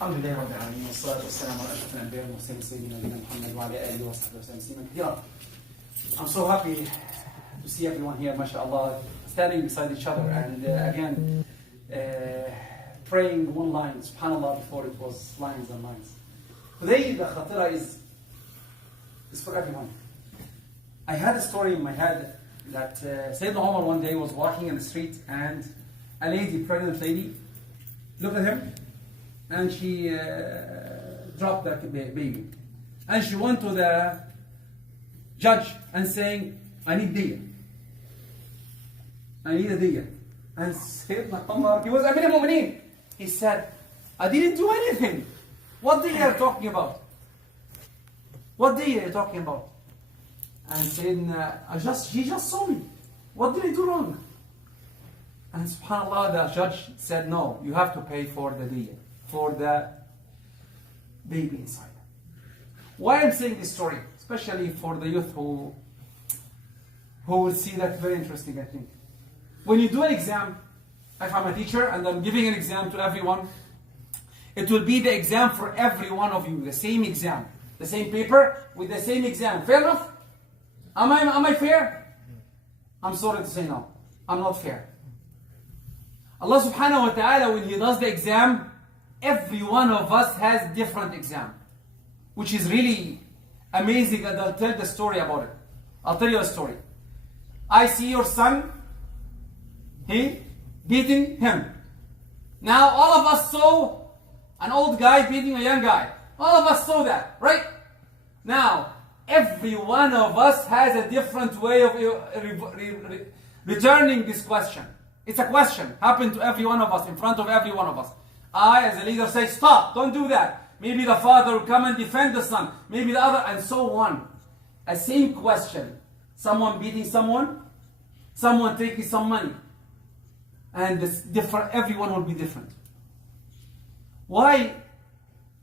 الحمد لله رب العالمين والصلاة والسلام على أشرف الأنبياء والمرسلين سيدنا نبينا محمد وعلى آله وصحبه وسلم تسليما كثيرا. I'm so happy to see everyone here, mashallah, standing beside each other and again praying one line, subhanallah, before it was lines and lines. Today the khatira is for everyone. I had a story in my head that Sayyidina Umar one day was walking in the street and a lady, pregnant lady, looked at him and she dropped the baby. And she went to the judge and saying, I need diya. I need a diya. And Sayyidina Umar, he was Amir al-Mu'mineen. He said, I didn't do anything. What diya are you talking about? What diya are you talking about? And Sayyidina, she just saw me. What did I do wrong? And subhanAllah, the judge said, no, you have to pay for the diya, for the baby inside. Why I'm saying this story, especially for the youth who will see that very interesting, I think. When you do an exam, if I'm a teacher and I'm giving an exam to everyone, it will be the exam for every one of you, the same exam, the same paper with the same exam. Fair enough? Am I fair? I'm sorry to say no. I'm not fair. Allah subhanahu wa ta'ala, when He does the exam, every one of us has different exam, which is really amazing, and I'll tell the story about it. I'll tell you a story. I see your son, he beating him. Now all of us saw an old guy beating a young guy. All of us saw that, right? Now, every one of us has a different way of returning this question. It's a question, happened to every one of us, in front of every one of us. I, as a leader, say, stop, don't do that. Maybe the father will come and defend the son. Maybe the other, and so on. A same question. Someone beating someone, someone taking some money. And it's different, everyone will be different. Why?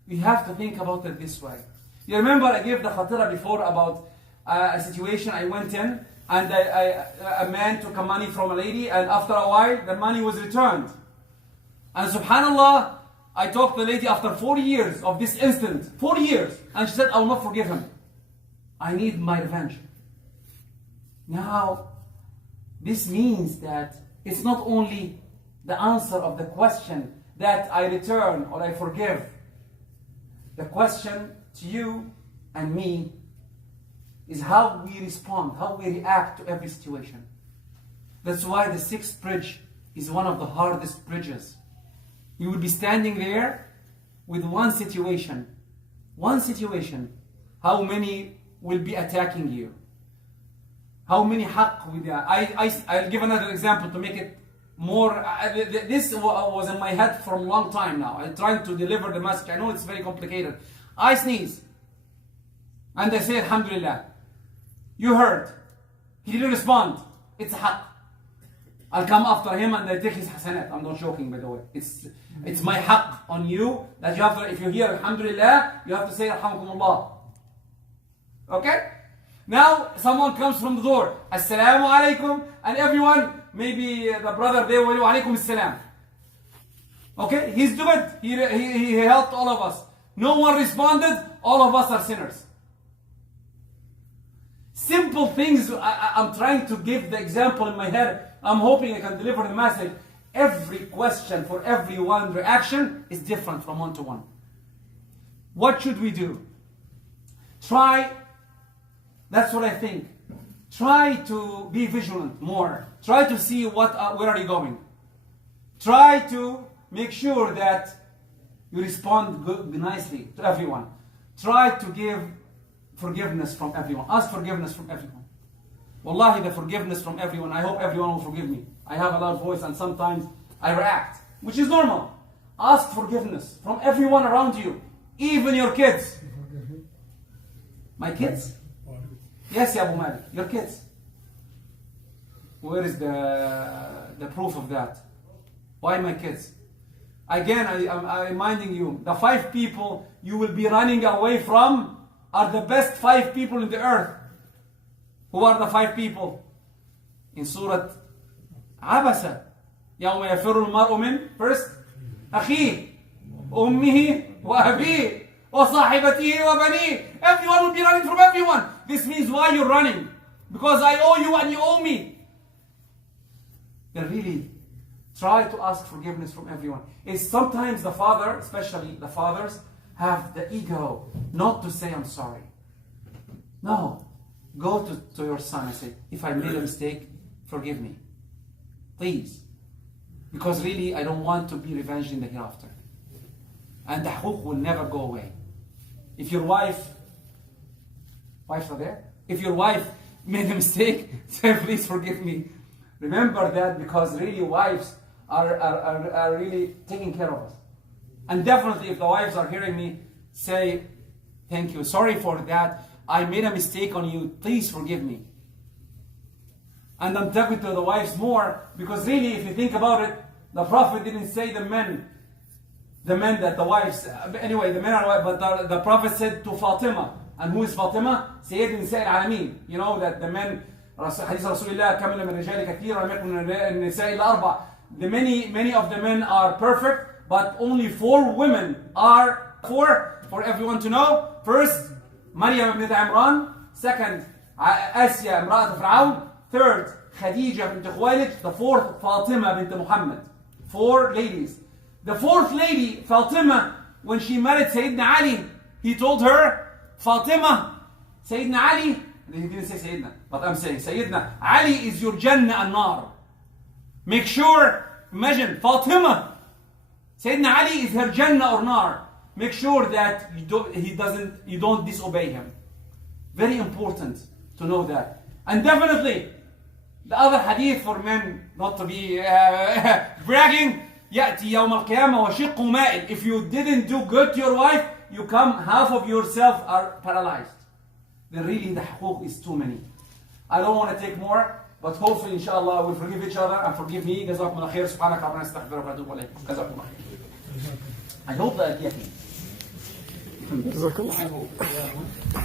We have to think about it this way. You remember I gave the khatira before about a situation I went in, and a man took money from a lady, and after a while the money was returned. And subhanallah, I talked to the lady after 40 years of this incident, 40 years, and she said, I will not forgive him. I need my revenge. Now, this means that it's not only the answer of the question that I return or I forgive. The question to you and me is how we respond, how we react to every situation. That's why the sixth bridge is one of the hardest bridges. You will be standing there with one situation. One situation. How many will be attacking you? How many haqq will there? I'll give another example to make it more. This was in my head for a long time now. I'm trying to deliver the message. I know it's very complicated. I sneeze. And I say, Alhamdulillah. You heard. He didn't respond. It's a haqq. I'll come after him and I take his hasanat. I'm not joking, by the way. It's my haqq on you that you have to, if you hear Alhamdulillah, you have to say Alhamdulillah. Okay? Now, someone comes from the door. Assalamu alaikum. And everyone, maybe the brother there will wa alaikum assalam. Okay? He's good. He helped all of us. No one responded. All of us are sinners. Simple things. I'm trying to give the example in my head. I'm hoping I can deliver the message. Every question for every one reaction is different from one to one. What should we do? Try, that's what I think. Try to be vigilant more. Try to see where are you going. Try to make sure that you respond nicely to everyone. Try to give forgiveness from everyone. Ask forgiveness from everyone. Wallahi, the forgiveness from everyone. I hope everyone will forgive me. I have a loud voice and sometimes I react, which is normal. Ask forgiveness from everyone around you, even your kids. My kids? Yes, Ya Abu Malik, your kids. Where is the proof of that? Why my kids? Again, I'm reminding you, the 5 people you will be running away from are the best 5 people in the earth. Who are the 5 people? In Surah Abasa. يَوْمَ يَفِرُّ الْمَرْءُ مِنْ first, أَخِيهِ أمه وأبيه وصاحبته وبنيه. Everyone will be running from everyone. This means why you're running? Because I owe you and you owe me. Then really try to ask forgiveness from everyone. It's sometimes the father, especially the fathers, have the ego not to say I'm sorry. No. Go to your son and say, if I made a mistake, forgive me. Please. Because really, I don't want to be revenged in the hereafter. And the huquq will never go away. If your wives are there? If your wife made a mistake, say, please forgive me. Remember that, because really wives are really taking care of us. And definitely if the wives are hearing me, say, thank you, sorry for that. I made a mistake on you, please forgive me. And I'm talking to the wives more, because really if you think about it, the Prophet didn't say the men that the wives, anyway, the men are, but the Prophet said to Fatima. And who is Fatima? Sayyid Nisa al-Alamin. You know that the men, Hadith Rasulullah, كَمِلَ مِنْ رِجَالِ كَثِيرًا وَلَمْ يَكُنْ النِّسَاءِ الْأَرْبَعِ. The many of the men are perfect, but only 4 women are for everyone to know. First, Maryam ibn Imran. Second, Asya imra'at Fir'aun. Third, Khadija bint Khuwaylid. The fourth, Fatima bint Muhammad. 4 ladies. The 4th lady, Fatima, when she married Sayyidina Ali, he told her, Fatima, Sayyidina Ali, he didn't say Sayyidina, but I'm saying Sayyidina Ali is your Jannah and Nar. Make sure, imagine, Fatima, Sayyidina Ali is her Jannah or Nar. Make sure that you don't disobey him. Very important to know that. And definitely, the other hadith for men, not to be bragging, يأتي يوم القيامة وشق مائل. If you didn't do good to your wife, you come, half of yourself are paralyzed. Then really the huquq is too many. I don't want to take more, but hopefully inshallah we'll forgive each other and forgive me. جزاكم الله خير. سبحانك اللهم نستغفرك ونتوب إليك. جزاكم الله خير. I hope that, yeah. جزاك الله.